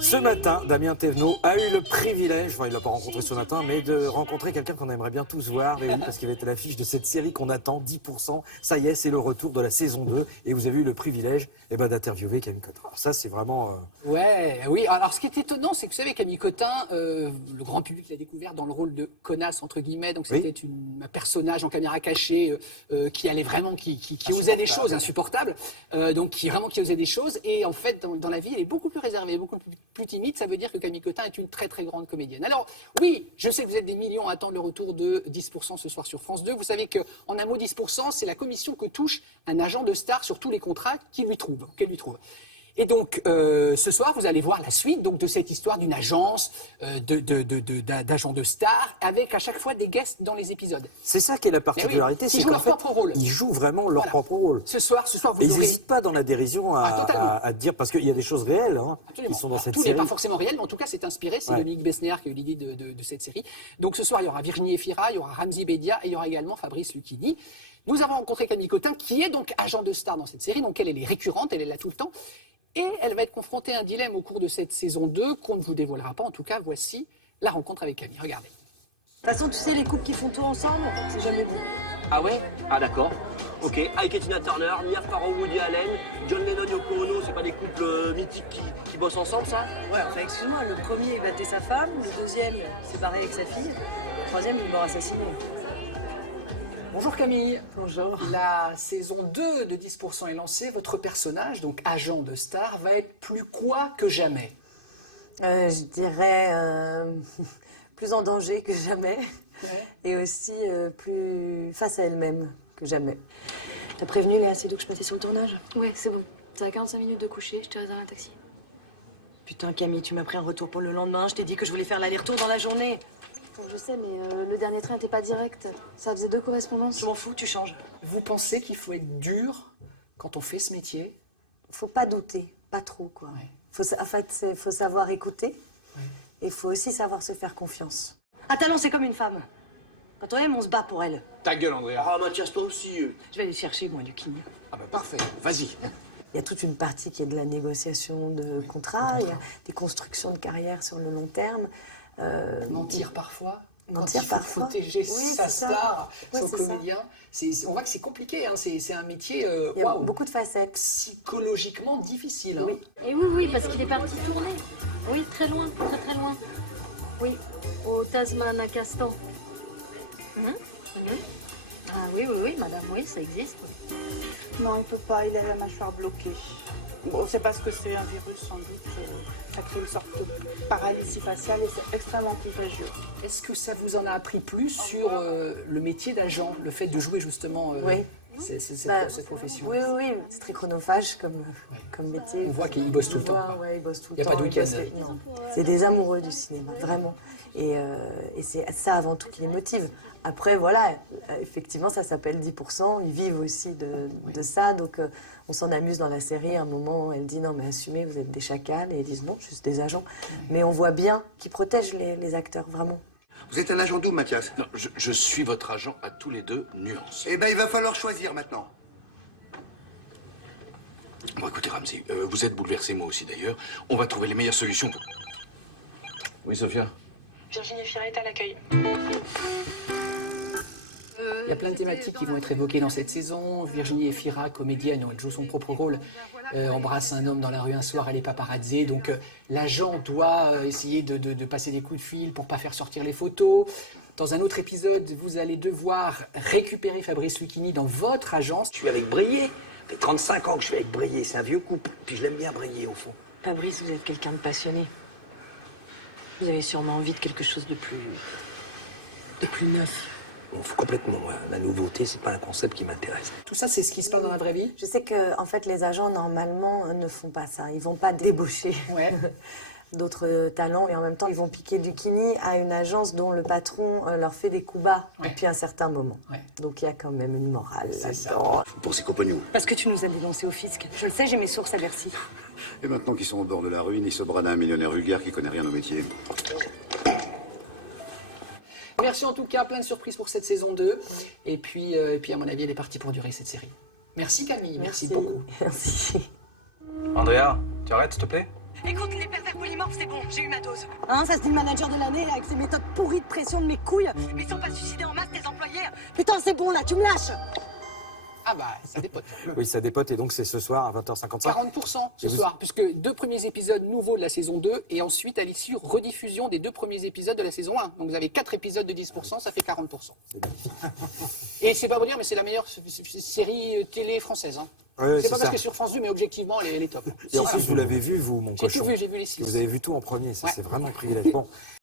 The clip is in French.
Ce matin, Damien Thévenot a eu le privilège, enfin il l'a pas rencontré ce matin, mais de rencontrer quelqu'un qu'on aimerait bien tous voir, et oui, parce qu'il va être à l'affiche de cette série qu'on attend, 10%. Ça y est, c'est le retour de la saison 2, et vous avez eu le privilège d'interviewer Camille Cotin. Alors ça, c'est vraiment... Ouais, oui. Alors, ce qui est étonnant, c'est que vous savez, Camille Cotin, le grand public l'a découvert dans le rôle de connasse, entre guillemets. Donc, c'était un personnage en caméra cachée qui allait vraiment, qui osait des choses insupportables. Donc, qui osait des choses. Et en fait, dans la vie, elle est beaucoup plus réservée, beaucoup plus timide. Ça veut dire que Camille Cotin est une très, très grande comédienne. Alors, oui, je sais que vous êtes des millions à attendre le retour de 10% ce soir sur France 2. Vous savez qu'en un mot, 10%, c'est la commission que touche un agent de star sur tous les contrats qu'elle lui trouve. Et donc, ce soir, vous allez voir la suite donc, de cette histoire d'une agence, d'agents de stars, avec à chaque fois des guests dans les épisodes. C'est ça qui est la particularité, c'est qu'en fait, ils jouent vraiment leur propre rôle. Ce soir, vous et ils n'hésitent pas dans la dérision à dire, parce qu'il y a des choses réelles qui sont dans cette série. Tout n'est pas forcément réel, mais en tout cas, c'est inspiré. C'est Dominique Besnéard qui a eu l'idée de cette série. Donc, ce soir, il y aura Virginie Efira, il y aura Ramzy Bedia et il y aura également Fabrice Lucchini. Nous avons rencontré Camille Cotin, qui est donc agent de star dans cette série. Donc, elle est récurrente, elle est là tout le temps. Et elle va être confrontée à un dilemme au cours de cette saison 2 qu'on ne vous dévoilera pas. En tout cas, voici la rencontre avec Camille. Regardez. De toute façon, tu sais, les couples qui font tout ensemble, c'est jamais bon. Ah ouais? Ah d'accord. Ok. Ike Tina Turner, Mia Farrow, Woody Allen, John Lennon, Yoko Ono, c'est pas des couples mythiques qui bossent ensemble, ça? Ouais, enfin, excuse-moi, le premier, il battait sa femme, le deuxième, s'est barré avec sa fille, le troisième, il est mort assassiné. Bonjour Camille. Bonjour. La saison 2 de 10% est lancée. Votre personnage, donc agent de star, va être plus quoi que jamais? Je dirais plus en danger que jamais. Ouais. Et aussi plus face à elle-même que jamais. T'as prévenu Léa Seydoux que je passais sur le tournage? Ouais, c'est bon. Ça a 45 minutes de coucher, je te réserve un taxi. Putain Camille, tu m'as pris un retour pour le lendemain. Je t'ai dit que je voulais faire l'aller-retour dans la journée. Je sais, mais le dernier train n'était pas direct. Ça faisait 2 correspondances. Je m'en fous, tu changes. Vous pensez qu'il faut être dur quand on fait ce métier? Faut pas douter, pas trop quoi. Ouais. En fait, faut savoir écouter. Ouais. Et il faut aussi savoir se faire confiance. Un talent, c'est comme une femme. Quand on aime, on se bat pour elle. Ta gueule, Andrea. Ah, Mathias, toi aussi. Je vais aller chercher, moi, Lucchini. Ah bah parfait, vas-y. Il y a toute une partie qui est de la négociation de contrats, il y a des constructions de carrière sur le long terme. Mentir parfois. Mentir quand il faut parfois. protéger sa star, ouais, son comédien. On voit que c'est compliqué, hein. C'est un métier il y a beaucoup de facettes. Psychologiquement difficile. Hein. Oui. Et oui, parce qu'il est parti tourner. Oui, très loin, très très loin. Oui, au Tasmanakistan. Ah oui, madame, oui, ça existe. Non, il peut pas, il a la mâchoire bloquée. Bon, c'est parce que c'est un virus, sans doute. Ça crée une sorte de paralysie faciale et c'est extrêmement contagieux. Est-ce que ça vous en a appris plus sur le métier d'agent, le fait de jouer justement cette profession? Oui, c'est très chronophage comme métier. On voit qu'ils bossent tout le temps. Ouais, ils bossent tout le temps. Il n'y a pas de week-end. Non, c'est des amoureux du cinéma, vraiment. Et c'est ça avant tout qui les motive. Après, voilà, effectivement, ça s'appelle 10%. Ils vivent aussi de ça. Donc, on s'en amuse dans la série. À un moment, elle dit non, mais assumez, vous êtes des chacals. Et ils disent non, juste des agents. Mais on voit bien qu'ils protègent les acteurs, vraiment. Vous êtes un agent double, Mathias? Non, je suis votre agent à tous les deux, nuance. Eh ben, il va falloir choisir maintenant. Bon, écoutez, Ramzy, vous êtes bouleversé, moi aussi d'ailleurs. On va trouver les meilleures solutions pour... Oui, Sophia? Virginie Efira est à l'accueil. Il y a plein de thématiques qui vont être évoquées dans cette saison. Virginie Efira, comédienne, elle joue son propre rôle, embrasse un homme dans la rue un soir, elle est paparazzée. Donc l'agent doit essayer de passer des coups de fil pour pas faire sortir les photos. Dans un autre épisode, vous allez devoir récupérer Fabrice Lucchini dans votre agence. Je suis avec Breillet. Ça fait 35 ans que je suis avec Breillet. C'est un vieux couple. Puis je l'aime bien, Breillet, au fond. Fabrice, vous êtes quelqu'un de passionné. Vous avez sûrement envie de quelque chose de plus neuf. Bon, complètement, moi. La nouveauté, c'est pas un concept qui m'intéresse. Tout ça, c'est ce qui se passe dans la vraie vie? Je sais que, en fait, les agents, normalement, ne font pas ça. Ils vont pas débaucher d'autres talents. Et en même temps, ils vont piquer du kini à une agence dont le patron leur fait des coups bas depuis un certain moment. Ouais. Donc, il y a quand même une morale là-dedans. Pour ses compagnons. Parce que tu nous as dénoncé au fisc. Je le sais, j'ai mes sources à Bercy. Et maintenant qu'ils sont au bord de la ruine, ils se bradent à un millionnaire vulgaire qui connaît rien au métier. Merci en tout cas, plein de surprises pour cette saison 2. Et puis à mon avis, elle est partie pour durer cette série. Merci Camille, merci beaucoup. Merci. Andrea, tu arrêtes, s'il te plaît? Écoute, les pervers polymorphes, c'est bon, j'ai eu ma dose. Hein, ça se dit le manager de l'année, là, avec ses méthodes pourries de pression de mes couilles. Mais ils sont pas suicidés en masse, tes employés. Putain, c'est bon, là, tu me lâches. Ah bah, ça dépote. Oui, ça dépote et donc c'est ce soir à 20h55. 40% ce soir, puisque 2 premiers épisodes nouveaux de la saison 2 et ensuite à l'issue rediffusion des 2 premiers épisodes de la saison 1. Donc vous avez 4 épisodes de 10%, ça fait 40%. Et c'est pas pour dire, mais c'est la meilleure série télé française. Hein. Ouais, c'est pas ça. parce que sur France 2, mais objectivement, elle est top. Et en plus, vous l'avez vu, vous, mon cochon. J'ai tout vu, j'ai vu les 6. Vous avez vu tout en premier, ça Ouais. c'est vraiment un privilège. Bon.